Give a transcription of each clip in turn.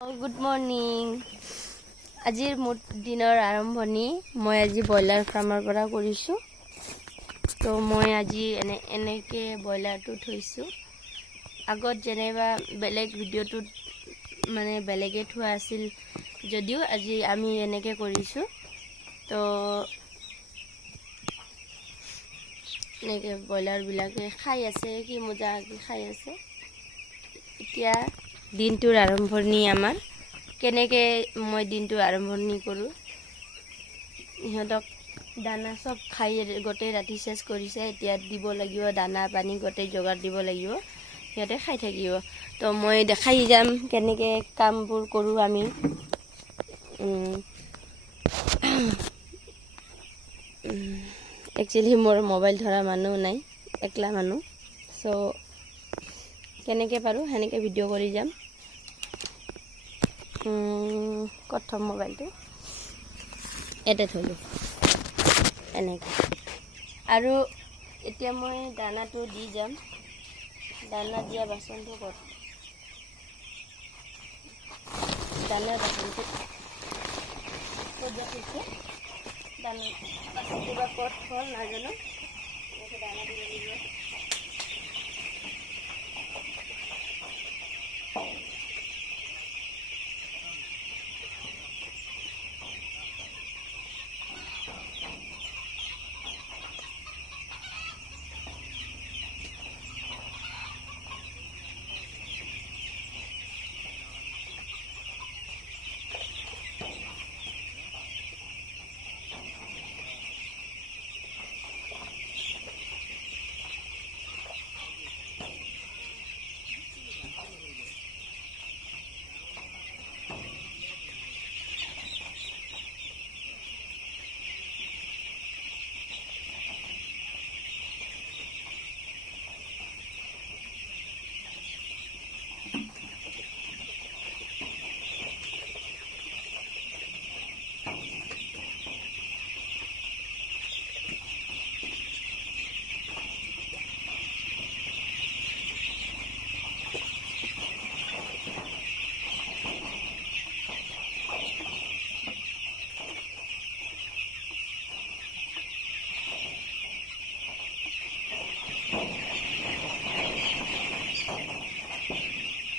Good morning আজিৰ মোৰ দিনৰ আৰম্ভণি মই আজি ব্ৰইলাৰ ফাৰ্মৰ পৰা কৰিছো তো মই আজি এনেকে ব্ৰইলাৰটো থৈছো আগত যেনেবা বেলেগ ভিডিঅ'টোত মানে বেলেগে থোৱা আছিল যদিও আজি আমি এনেকে কৰিছো তো এনেকে ব্ৰইলাৰ বিলাকে খাই আছে কি মজাকে খাই আছে এতিয়া দিনটোৰ আৰম্ভণি আমাৰ কেনেকে মই দিনটো আৰম্ভণি কৰো ইহঁতক দানা সব খাই গোটে ৰাতি শেষ কৰিছে এতিয়া দিব লাগিব দানা পানী গোটে যোগাৰ দিব লাগিব ইহঁতে খাই থাকিব তো মই দেখাই যাম কেনেকে কামবোৰ কৰো আমি একচুয়ালি মোৰ মোবাইল ধৰা মানুহ নাই একলা মানুহ সো কেনেকে পাৰো হেনেকে ভিডিও কৰি যাম প্ৰথম মোবাইলটো এতে থলো এনেকে আৰু এতিয়া মই দানাটো দি যাম দানা দিয়া বাচনটো ক'ত দানা বাচনটো ক'ত ৰাখিছে দানা বাচনটো বা ক'ত হ'ল নাজানো এনেকে দানা দিব লাগিব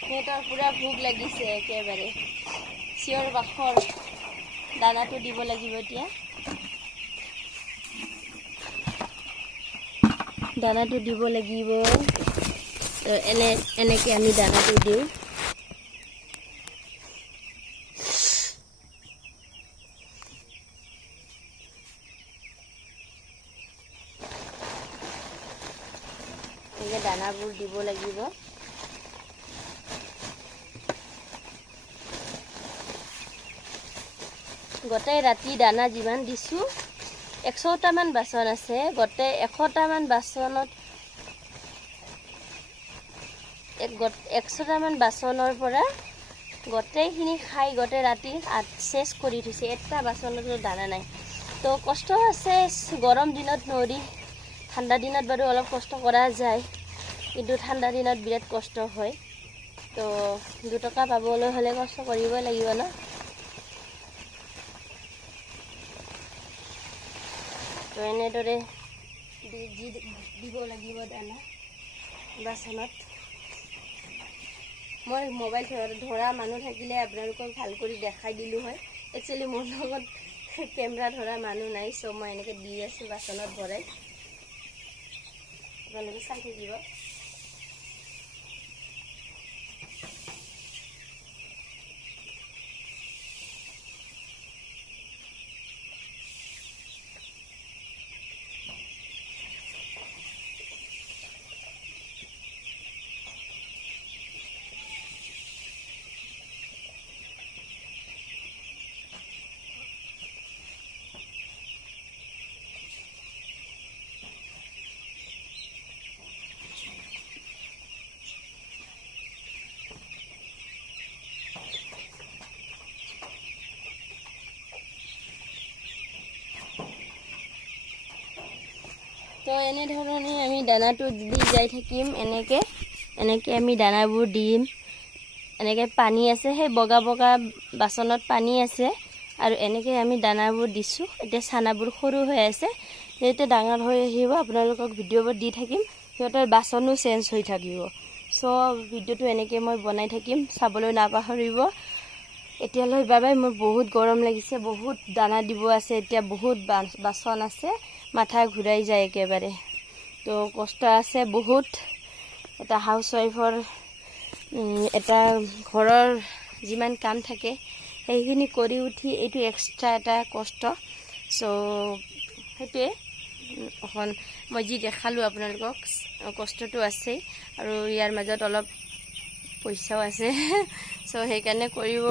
সিহঁতৰ পুৰা ভোক লাগিছে একেবাৰে চিঞৰ বাখৰ দানাটো দিব লাগিব এতিয়া দানাটো দিব লাগিব এনেকে আমি দানাটো দিওঁ এনেকে দানাবোৰ দিব লাগিব গোটে ৰাতি দানা যিমান দিছো 100টা মান বাচন আছে গোটে 100টা মান বাচনত 100টা মান বাচনৰ পৰা গোটেখিনি খাই গোটে ৰাতি শেষ কৰি থৈছে এটা বাচনতো দানা নাই তো কষ্ট আছে গৰম দিনত নৰি ঠাণ্ডা দিনত বাৰু অলপ কষ্ট কৰা যায় কিন্তু ঠাণ্ডা দিনত বিৰাট কষ্ট হয় তো 2 টকা পাবলৈ হলে কষ্ট কৰিব লাগিব না তো এনেদৰে দিব লাগিব দানা বাচনত মই মোবাইল ধৰা মানুহ থাকিলে আপোনালোকক ভাল কৰি দেখাই দিলো হয় একচুয়ালি মোৰ লগত কেমেৰা ধৰা মানুহ নাই সো মই এনেকে দি আছো বাচনত ভৰাই আপোনালোকে চাই থাকিব তো এনে ধৰণে আমি দানাটো দি যাই থাকিম এনেকে আমি দানাবোৰ দিম এনেকৈ পানী আছে, সেই বগা বগা বাচনত পানী আছে আৰু এনেকৈ আমি দানাবোৰ দিছোঁ। এতিয়া চানাবোৰ সৰু হৈ আছে, যেতিয়া ডাঙৰ হৈ আহিব আপোনালোকক ভিডিঅ'বোৰ দি থাকিম, সিহঁতৰ বাচনো চেঞ্জ হৈ থাকিব। চ' ভিডিঅ'টো এনেকৈ মই বনাই থাকিম, চাবলৈ নাপাহৰিব। এতিয়ালৈ বাবাই, মোৰ বহুত গৰম লাগিছে, বহুত দানা দিব আছে, এতিয়া বহুত বাচন আছে, মাথা ঘূৰাই যায় একেবাৰে। তো কষ্ট আছে বহুত। এটা হাউচৱাইফৰ এটা ঘৰৰ যিমান কাম থাকে সেইখিনি কৰি উঠি এইটো এক্সট্ৰা এটা কষ্ট। চ' সেইটোৱে অকণ মই যি দেখালোঁ আপোনালোকক, কষ্টটো আছেই আৰু ইয়াৰ মাজত অলপ পইচাও আছে। চ' সেইকাৰণে কৰিব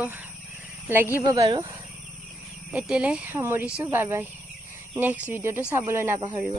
লাগিব বাৰু। এতিয়ালৈ সামৰিছোঁ, বাই বাই। নেক্সট ভিডিঅ'টো চাবলৈ নাপাহৰিব।